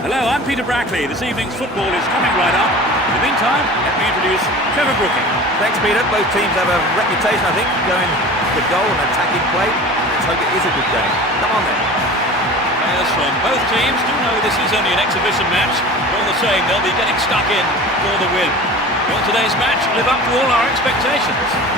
Hello, I'm Peter Brackley. This evening's football is coming right up. In the meantime, let me introduce Trevor Brooking. Thanks, Peter. Both teams have a reputation, I think, going for goal and attacking play. Let's hope it is a good game. Come on then. Players from both teams do know this is only an exhibition match, but all the same, they'll be getting stuck in for the win. Will today's match live up to all our expectations?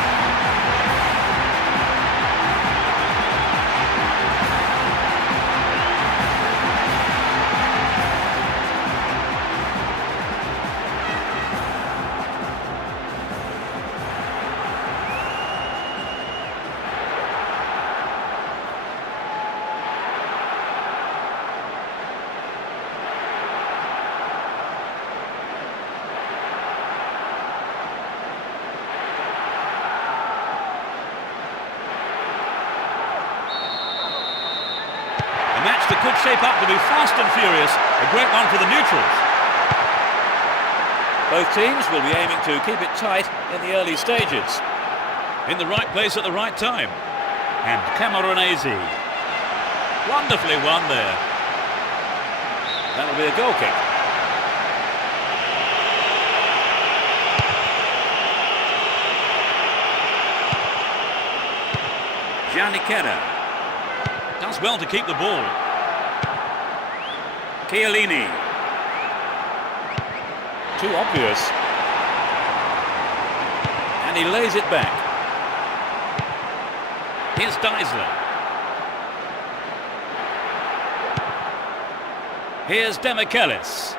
Match that could shape up to be fast and furious, a great one for the neutrals. Both teams will be aiming to keep it tight in the early stages. In the right place at the right time. And Camoranesi. Wonderfully won there. That'll be a goal kick. Giannichetta. Does well to keep the ball. Chiellini. Too obvious. And he lays it back. Here's Deisler. Here's Demichelis.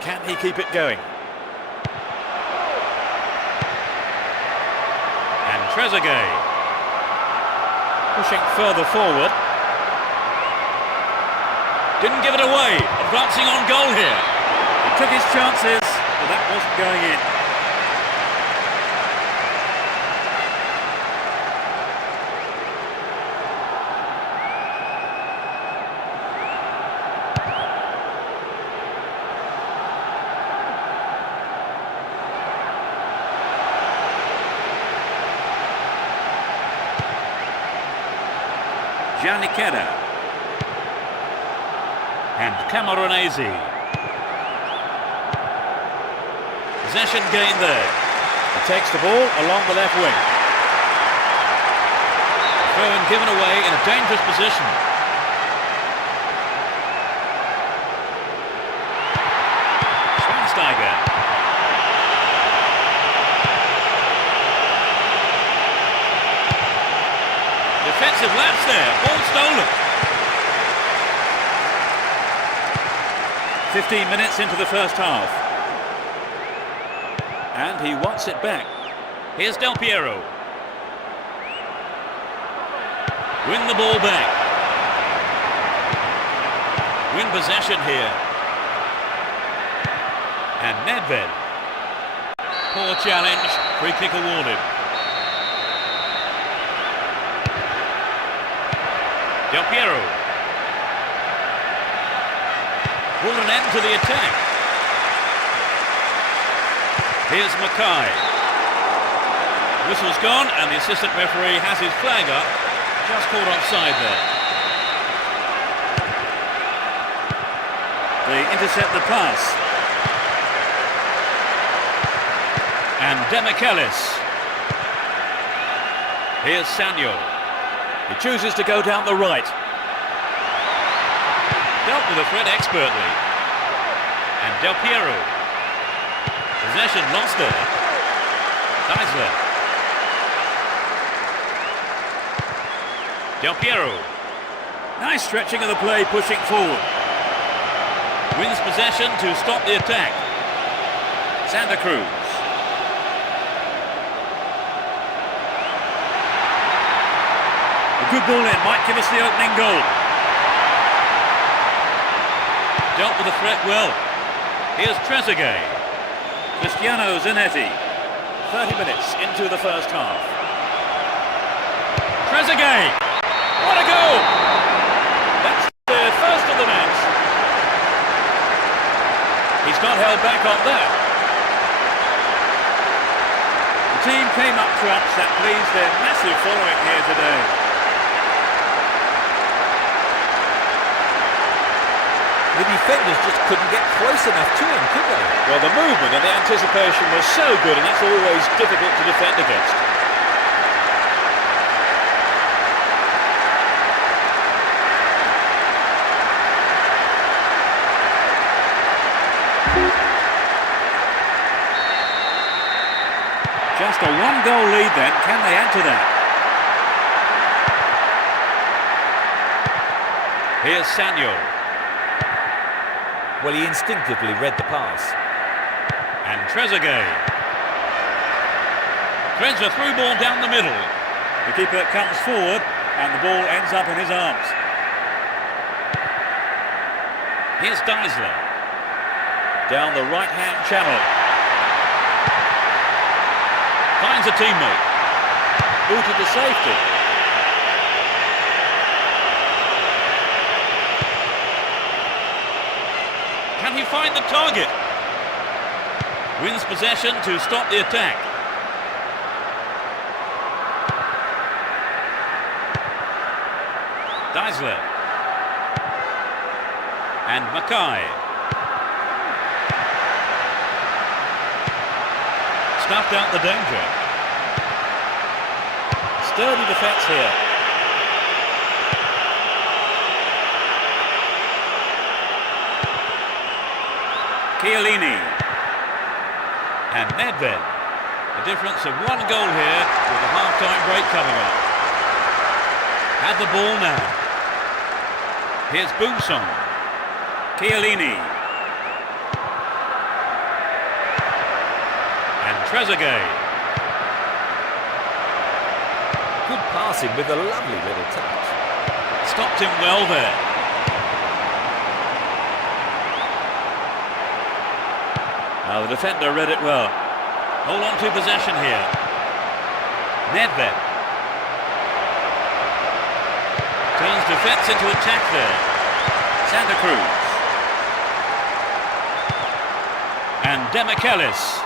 Can he keep it going? And Trezeguet. Pushing further forward. Didn't give it away, advancing on goal here. He took his chances, but that wasn't going in. Giannichetta. And Camoranesi. Possession gained there. He takes the ball along the left wing. Throw-in given away in a dangerous position. Schweinsteiger. Defensive lapse there. Ball stolen. 15 minutes into the first half. And he wants it back. Here's Del Piero. Win the ball back. Win possession here. And Nedved. Poor challenge. Free kick awarded. Del Piero. Brought an end to the attack. Here's Mackay. Whistle's gone and the assistant referee has his flag up. Just caught offside there. They intercept the pass. And Demichelis. Here's Sanyo. He chooses to go down the right. Dealt with the threat expertly. And Del Piero. Possession lost there. Deisler. Del Piero. Nice stretching of the play, pushing forward. Wins possession to stop the attack. Santa Cruz. A good ball in, might give us the opening goal. Dealt with the threat well. Here's Trezeguet. Cristiano Zanetti. 30 minutes into the first half. Trezeguet. What a goal! That's the first of the match. He's not held back on that. The team came up trumps. That pleased their massive following here today. With defenders just couldn't get close enough to him, could they? Well, the movement and the anticipation was so good, and that's always difficult to defend against. Just a one-goal lead then. Can they add to that? Here's Samuel. Well, he instinctively read the pass. And Trezeguet. Threads a through ball down the middle. The keeper comes forward and the ball ends up in his arms. Here's Deisler. Down the right-hand channel. Finds a teammate. Booted to safety. Can he find the target? Wins possession to stop the attack. Deisler. And Mackay. Snuffed out the danger. Sturdy defence here. Chiellini. And Nedved. A difference of one goal here with the half-time break coming up. Had the ball now. Here's Boomsong. Chiellini. And Trezeguet. Good passing with a lovely little touch. Stopped him well there. Now the defender read it well. Hold on to possession here. Nedved. Turns defence into attack there. Santa Cruz. And Demichelis.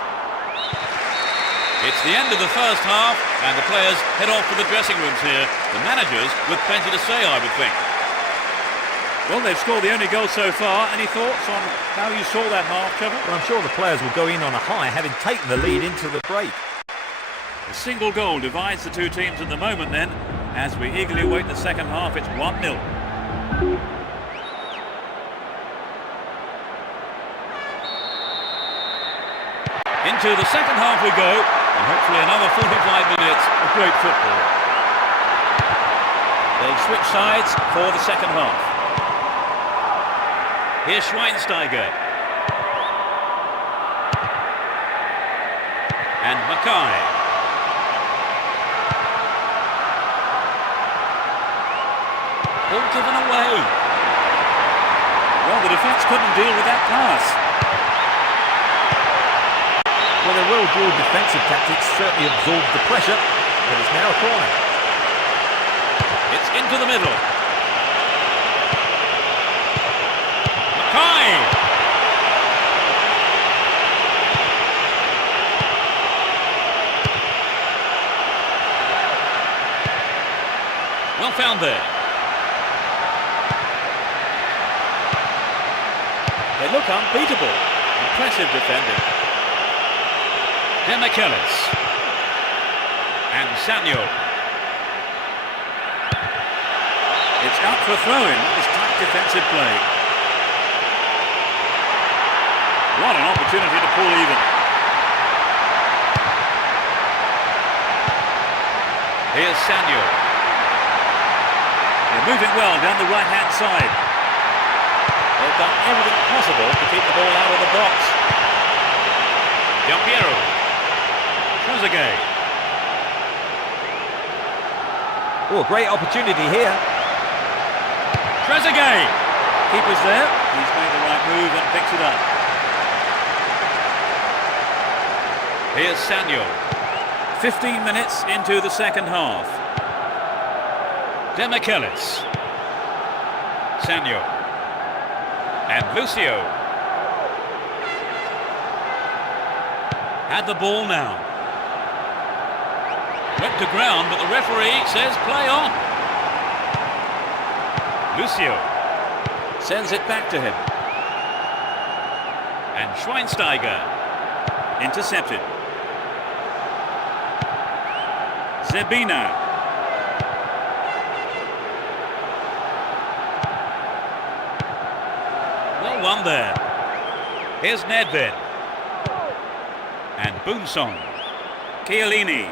It's the end of the first half and the players head off to the dressing rooms here. The managers with plenty to say, I would think. Well, they've scored the only goal so far. Any thoughts on how you saw that half, Trevor? Well, I'm sure the players will go in on a high, having taken the lead into the break. A single goal divides the two teams at the moment then. As we eagerly await the second half, it's 1-0. Into the second half we go, and hopefully another 45 minutes of great football. They've switched sides for the second half. Here's Schweinsteiger. And Mackay. Ball given away. Well, the defence couldn't deal with that pass. Well, their well-drilled defensive tactics certainly absorbed the pressure, but it's now a corner. It's into the middle. Mackay! Well found there. They look unbeatable. Impressive defending. Demichelis. And Samuel. It's out for a throw-in. It's tight defensive play. What an opportunity to pull even. Here's Samuel. They're moving well down the right-hand side. They've done everything possible to keep the ball out of the box. Giampiero. Trezeguet. Oh, great opportunity here. Trezeguet. Keeper's there. He's made the right move and picks it up. Here's Samuel. 15 minutes into the second half. Demichelis. Samuel. And Lucio. Had the ball now. Went to ground, but the referee says play on. Lucio sends it back to him. And Schweinsteiger. Intercepted. Zebina. Well won there. Here's Nedved. And Boonsong. Chiellini.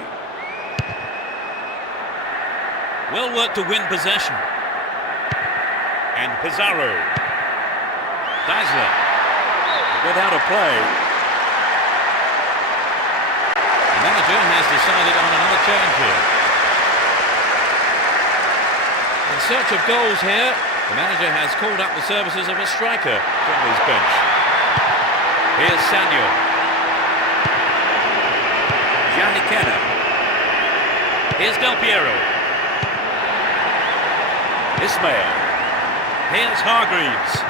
Well worked to win possession. And Pizarro. Dazzler. Without a play. The manager has decided on another change here. In search of goals here, the manager has called up the services of a striker from his bench. Here's Samuel. Giannichella. Here's Del Piero. Ismail. Here's Hargreaves.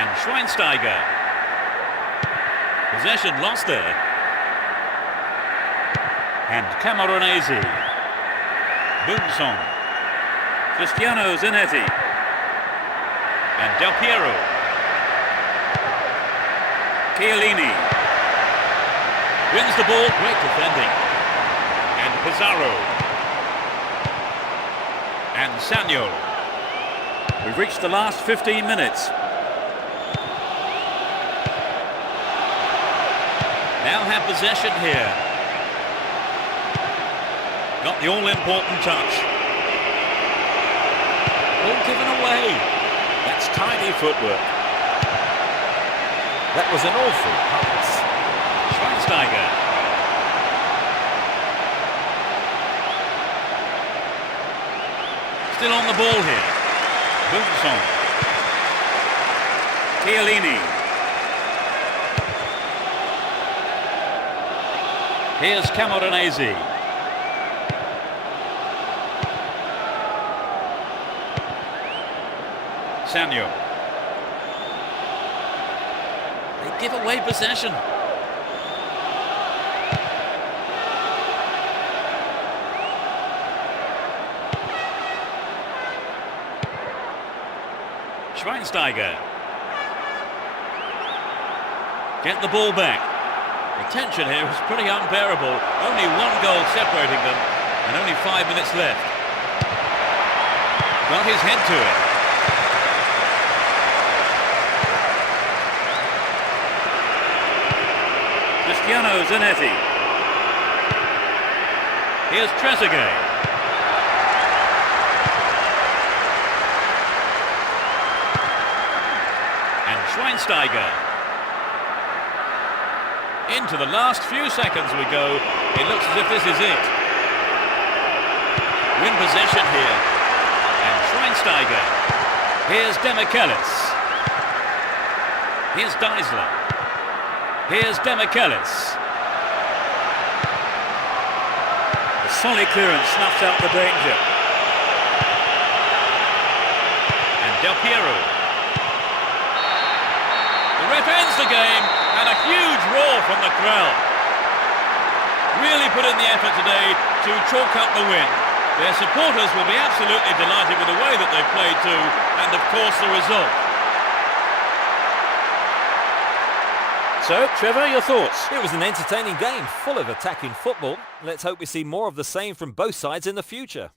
And Schweinsteiger. Possession lost there. And Camoranesi. Boonsong. Cristiano Zanetti. And Del Piero. Chiellini. Wins the ball, great defending. And Pizarro. And Samuel. We've reached the last 15 minutes. Now have possession here. Got the all-important touch. All given away. That's tidy footwork. That was an awful pass. Schweinsteiger. Still on the ball here. Boonsong. Chiellini. Here's Camoranesi. Samuel. They give away possession. Schweinsteiger. Get the ball back. The tension here was pretty unbearable. Only one goal separating them and only 5 minutes left. Got his head to it. Cristiano Zanetti. Here's Trezeguet. And Schweinsteiger. Into the last few seconds we go. It looks as if this is it. Win possession here. And Schweinsteiger. Here's Demichelis. Here's Dazzler. Here's Demichelis. The solid clearance snuffs out the danger. And Del Piero. The ref ends the game, and a huge roar from the crowd. Really put in the effort today to chalk up the win. Their supporters will be absolutely delighted with the way that they played too, and of course the result. So, Trevor, your thoughts? It was an entertaining game, full of attacking football. Let's hope we see more of the same from both sides in the future.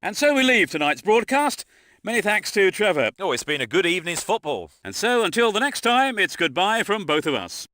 And so we leave tonight's broadcast. Many thanks to Trevor. Oh, it's been a good evening's football. And so, until the next time, it's goodbye from both of us.